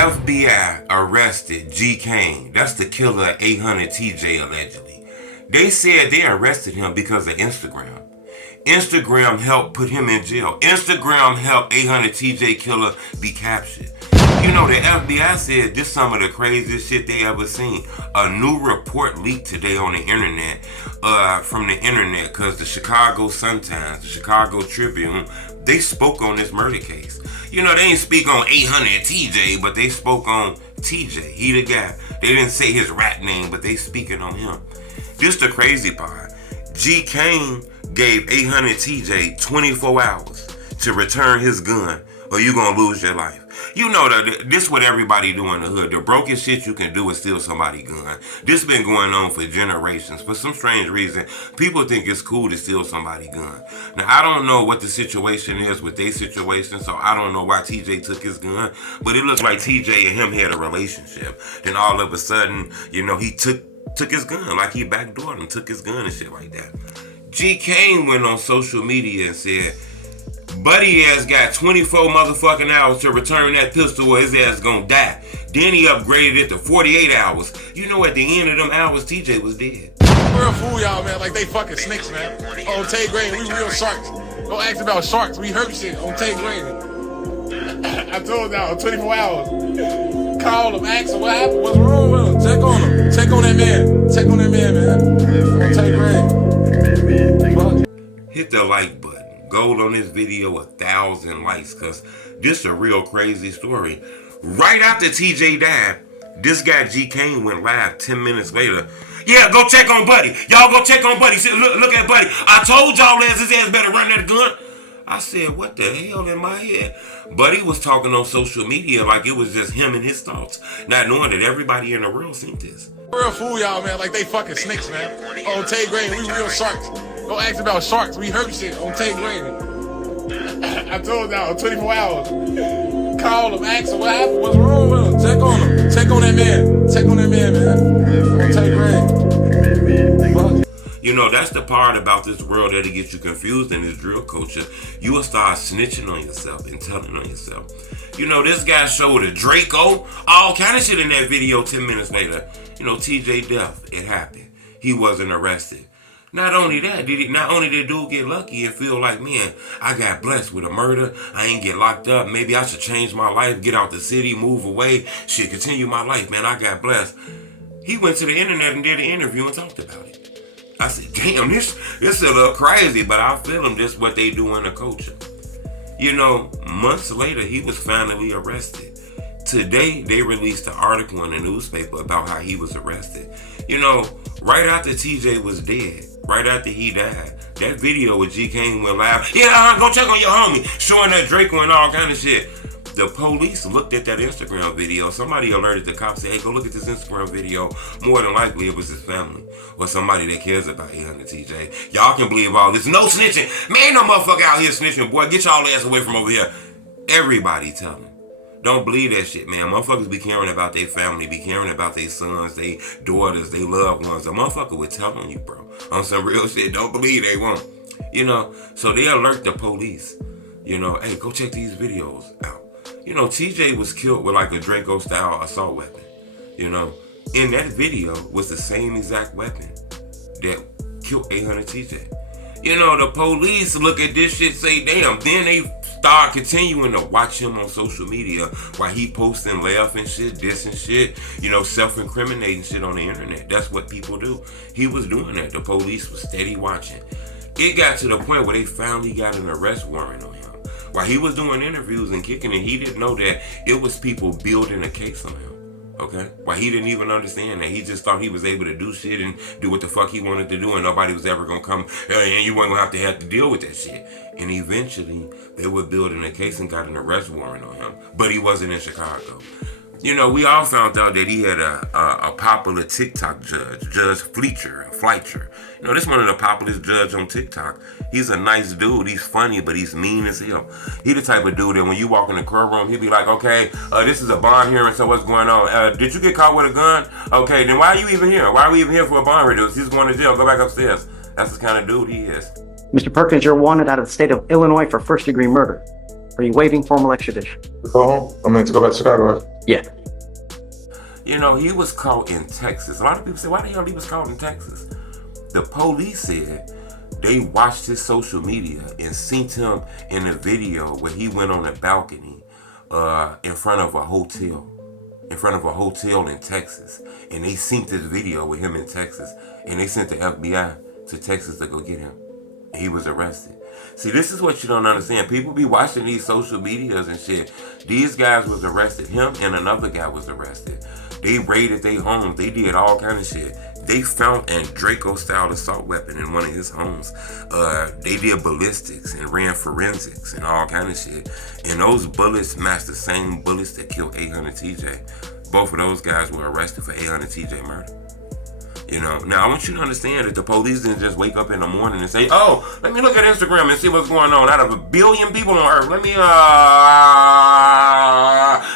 FBI arrested G. Kane. That's the killer of 800 TJ allegedly. They said they arrested him because of Instagram. Instagram helped put him in jail. Instagram helped 800 TJ killer be captured. You know, the FBI said this is some of the craziest shit they ever seen. A new report leaked today on the internet, from the internet, because the Chicago Sun-Times, the Chicago Tribune, they spoke on this murder case. You know, they didn't speak on 800 TJ, but they spoke on TJ. He the guy. They didn't say his rap name, but they speaking on him. This the crazy part. G. Kane gave 800 TJ 24 hours to return his gun, or you gonna lose your life. You know that this what everybody do in the hood. The brokest shit you can do is steal somebody's gun. This been going on for generations. For some strange reason, people think it's cool to steal somebody's gun. Now, I don't know what the situation is with their situation, so I don't know why TJ took his gun, but it looks like TJ and him had a relationship. Then all of a sudden, you know, he took his gun, like he backdoored him, took his gun and shit like that. G. Kane went on social media and said, Buddy ass got 24 motherfucking hours to return that pistol or his ass gonna die. Then he upgraded it to 48 hours. You know, at the end of them hours, TJ was dead. Real fool y'all, man, like they fucking snakes, man. On Tay Grady, we real sharks. Don't ask about sharks, we hurt shit on Tay Grady. I told y'all, 24 hours. Call him, ask him what happened, what's wrong with him. Check on him. Check on that man. Check on that man. On Tay Grady. Hit the like button. Gold on this video, 1,000 likes, cause this a real crazy story. Right after TJ died, this guy G. Kane went live 10 minutes later. Yeah, go check on Buddy. Y'all go check on Buddy. See, look at Buddy. I told y'all his ass better run that gun. I said, what the hell in my head? Buddy was talking on social media like it was just him and his thoughts, not knowing that everybody in the world seen this. Real fool y'all, man, like they fucking snakes, man. On Tay Grady, we real sharks. Don't ask about sharks, we hurt shit on Tay Grady. I told y'all, 24 hours. Call him, ask him what happened, what's wrong with him. Check on him. Check on that man. Check on that man. On Tay Grady. You know, that's the part about this world that'll get you confused in this drill culture. You will start snitching on yourself and telling on yourself. You know, this guy showed a Draco, all kind of shit in that video 10 minutes later. You know, TJ death, it happened. He wasn't arrested. Not only that, not only did dude get lucky and feel like, man, I got blessed with a murder. I ain't get locked up. Maybe I should change my life, get out the city, move away, shit, continue my life, man. I got blessed. He went to the internet and did an interview and talked about it. I said, damn, this is a little crazy, but I feel him. This is what they do in the culture. You know, months later, he was finally arrested. Today, they released an article in the newspaper about how he was arrested. You know, right after TJ was dead, right after he died, that video with G. Kane went live. Yeah, go check on your homie, showing that Draco and all kind of shit. The police looked at that Instagram video. Somebody alerted the cops, said, hey, go look at this Instagram video. More than likely, it was his family or somebody that cares about 800 TJ. Y'all can believe all this. No snitching. Man, no motherfucker out here snitching. Boy, get y'all ass away from over here. Everybody telling. Don't believe that shit, man. Motherfuckers be caring about their family, be caring about their sons, their daughters, their loved ones. A motherfucker would tell on you, bro. On some real shit. Don't believe they won't. You know, so they alert the police. You know, hey, go check these videos out. You know, TJ was killed with like a Draco-style assault weapon. You know, in that video was the same exact weapon that killed 800 TJ. You know, the police look at this shit, say, damn. Then they start continuing to watch him on social media while he posting, laughing shit, dissing shit, you know, self-incriminating shit on the internet. That's what people do. He was doing that. The police was steady watching. It got to the point where they finally got an arrest warrant on him. While he was doing interviews and kicking it, he didn't know that it was people building a case on him, okay? While he didn't even understand that. He just thought he was able to do shit and do what the fuck he wanted to do, and nobody was ever gonna come, and you weren't gonna have to deal with that shit. And eventually, they were building a case and got an arrest warrant on him, but he wasn't in Chicago. You know, we all found out that he had a popular TikTok judge, Judge Fleischer. You know, this one of the popular judges on TikTok. He's a nice dude. He's funny, but he's mean as hell. He the type of dude that when you walk in the courtroom, he'll be like, okay, this is a bond hearing, so what's going on? Did you get caught with a gun? Okay, then why are you even here? Why are we even here for a bond hearing? He's going to jail. Go back upstairs. That's the kind of dude he is. Mr. Perkins, you're wanted out of the state of Illinois for first-degree murder. Are you waiving formal extradition? To go home? I mean, to go back to Chicago. Yeah. You know, he was caught in Texas. A lot of people say, why the hell he was caught in Texas? The police said they watched his social media and seen him in a video where he went on a balcony in front of a hotel. In front of a hotel in Texas. And they seen this video with him in Texas. And they sent the FBI to Texas to go get him. And he was arrested. See, this is what you don't understand. People be watching these social medias and shit. These guys was arrested. Him and another guy was arrested. They raided their homes. They did all kind of shit. They found a Draco-style assault weapon in one of his homes. They did ballistics and ran forensics and all kind of shit. And those bullets matched the same bullets that killed 800 TJ. Both of those guys were arrested for 800 TJ murder. You know, now I want you to understand that the police didn't just wake up in the morning and say, oh, let me look at Instagram and see what's going on. Out of 1 billion people on earth,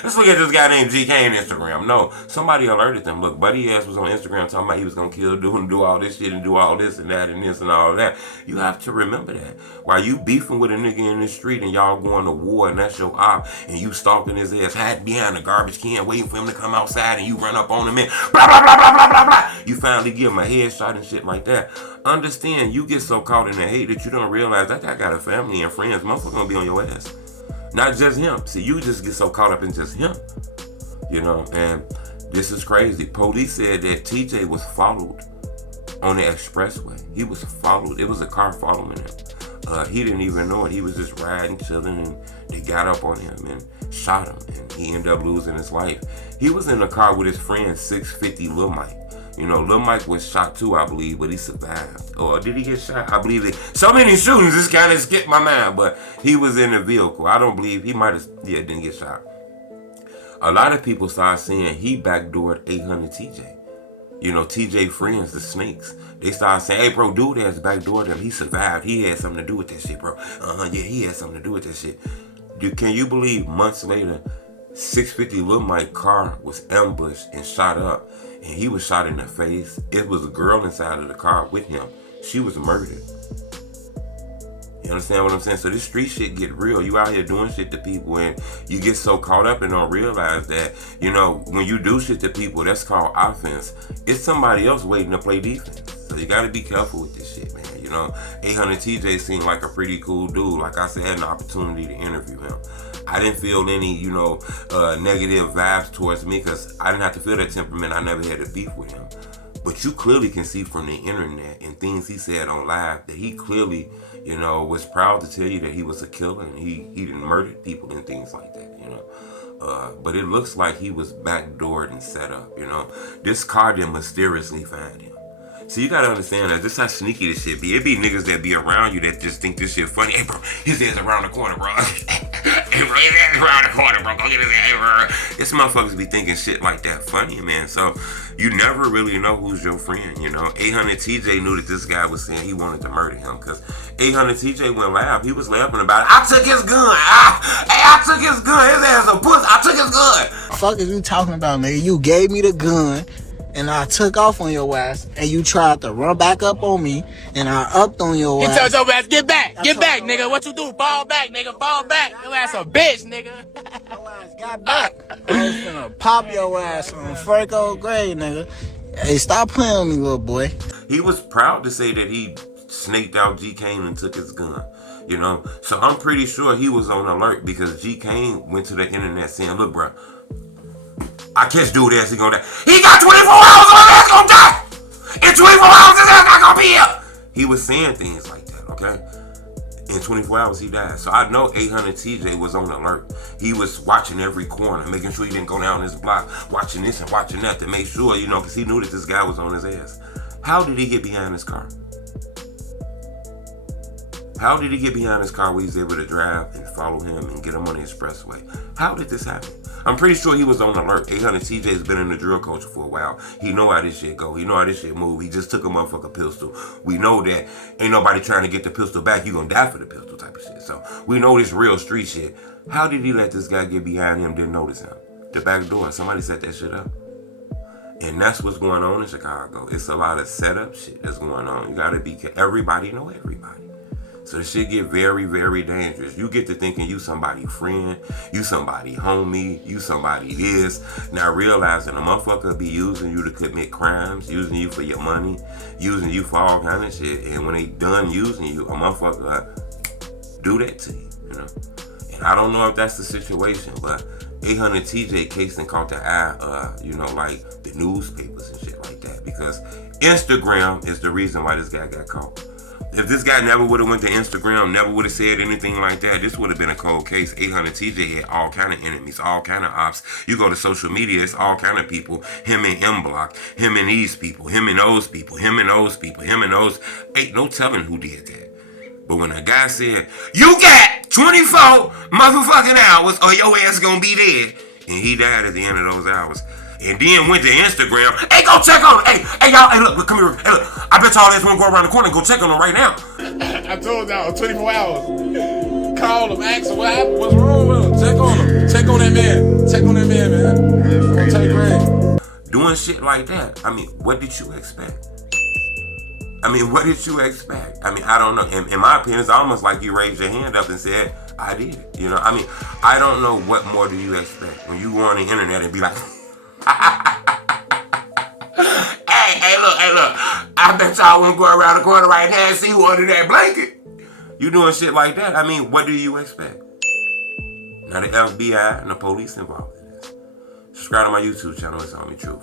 let's look at this guy named GK on Instagram. No, somebody alerted them. Look, Buddy ass was on Instagram talking about he was going to kill dude and do all this shit and do all this and that and this and all that. You have to remember that. While you beefing with a nigga in the street and y'all going to war and that's your op and you stalking his ass, hiding behind the garbage can waiting for him to come outside and you run up on him and blah, blah, blah, blah, blah, blah, blah. You finally give him a headshot and shit like that. Understand, you get so caught in the hate that you don't realize that guy got a family and friends. Motherfucker gonna be on your ass. Not just him. See, you just get so caught up in just him. You know, and this is crazy. Police said that TJ was followed on the expressway. He was followed. It was a car following him. He didn't even know it. He was just riding, chilling, and they got up on him and shot him, and he ended up losing his life. He was in the car with his friend 650 Lil Mike. You know, Lil Mike was shot too, I believe, but he survived. Or did he get shot? I believe so many shootings, this kind of skipped my mind, but he was in a vehicle. I don't believe he might have, didn't get shot. A lot of people started saying he backdoored 800 TJ. You know, TJ friends, the snakes. They started saying, hey, bro, dude has backdoored him. He survived. He had something to do with that shit, bro. Yeah, he had something to do with that shit. Can you believe months later, 650 Lil Mike car was ambushed and shot up, and he was shot in the face. It was a girl inside of the car with him. She was murdered. You understand what I'm saying? So this street shit get real. You out here doing shit to people and you get so caught up and don't realize that, you know, when you do shit to people, that's called offense. It's somebody else waiting to play defense. So you gotta be careful with this shit, man. You know, 800 TJ seemed like a pretty cool dude. Like I said, I had an opportunity to interview him. I didn't feel any, you know, negative vibes towards me because I didn't have to feel that temperament. I never had a beef with him. But you clearly can see from the internet and things he said on live that he clearly, you know, was proud to tell you that he was a killer and he didn't murder people and things like that, you know. But it looks like he was backdoored and set up, you know. This car didn't mysteriously find him. So you gotta understand that this is how sneaky this shit be. It be niggas that be around you that just think this shit funny. Hey bro, his ass around the corner, bro. Hey bro, his ass around the corner, bro. Go get his ass, bro. This motherfuckers be thinking shit like that funny, man. So you never really know who's your friend, you know. 800 TJ knew that this guy was saying he wanted to murder him because 800 TJ went laugh. He was laughing about it. I took his gun. I took his gun. His ass a puss. I took his gun. Fuck is you talking about, nigga? You gave me the gun. And I took off on your ass, and you tried to run back up on me, and I upped on your ass. He told your ass, get back, nigga. What you do? Fall back, nigga. Fall back. Your ass a bitch, nigga. Your ass got back. I was finna pop your ass on Franco grade, nigga. Hey, stop playing with me, little boy. He was proud to say that he snaked out G Kane and took his gun. You know, so I'm pretty sure he was on alert because G Kane went to the internet saying, look, bro, I catch dude ass, he gonna die. He got 24 hours on his ass gonna die! In 24 hours his ass not gonna be here! He was saying things like that, okay? In 24 hours he died. So I know 800 TJ was on alert. He was watching every corner, making sure he didn't go down his block, watching this and watching that to make sure, you know, because he knew that this guy was on his ass. How did he get behind his car? How did he get behind his car where he's able to drive and follow him and get him on the expressway? How did this happen? I'm pretty sure he was on alert. 800 TJ has been in the drill culture for a while. He know how this shit go. He know how this shit move. He just took a motherfucking pistol. We know that ain't nobody trying to get the pistol back. You gonna die for the pistol type of shit. So we know this real street shit. How did he let this guy get behind him, didn't notice him? The back door. Somebody set that shit up. And that's what's going on in Chicago. It's a lot of setup shit that's going on. You gotta be, everybody know everybody. So the shit get very, very dangerous. You get to thinking you somebody friend, you somebody homie, you somebody this. Not realizing a motherfucker be using you to commit crimes, using you for your money, using you for all kind of shit. And when they done using you, a motherfucker do that to you, you know. And I don't know if that's the situation, but 800 TJ case and caught the eye, you know, like the newspapers and shit like that. Because Instagram is the reason why this guy got caught. If this guy never would have went to Instagram, never would have said anything like that, this would have been a cold case. 800 TJ had all kind of enemies, all kind of ops. You go to social media, it's all kind of people. Him and M Block, him and these people, him and those people, him and those people, him and those. Ain't no telling who did that. But when a guy said, you got 24 motherfucking hours or your ass gonna be dead, and he died at the end of those hours, and then went to Instagram, hey, go check on him. Hey, y'all, hey, look, come here. Hey, look, I bet y'all ass won't go around the corner and go check on him right now. I told y'all, 24 hours. Call him, ask him what happened, what's wrong with him. Check on him. Check on that man. Check on that man, man. Take Ray. Doing shit like that. I mean, what did you expect? I mean, what did you expect? I mean, I don't know. In my opinion, it's almost like you raised your hand up and said, I did it. You know, I mean, I don't know what more do you expect when you go on the internet and be like, hey, look, I bet y'all won't go around the corner right now and see who under that blanket. You doing shit like that? I mean, what do you expect? Now the FBI and the police involved in this. Subscribe to my YouTube channel, It's Army Truth.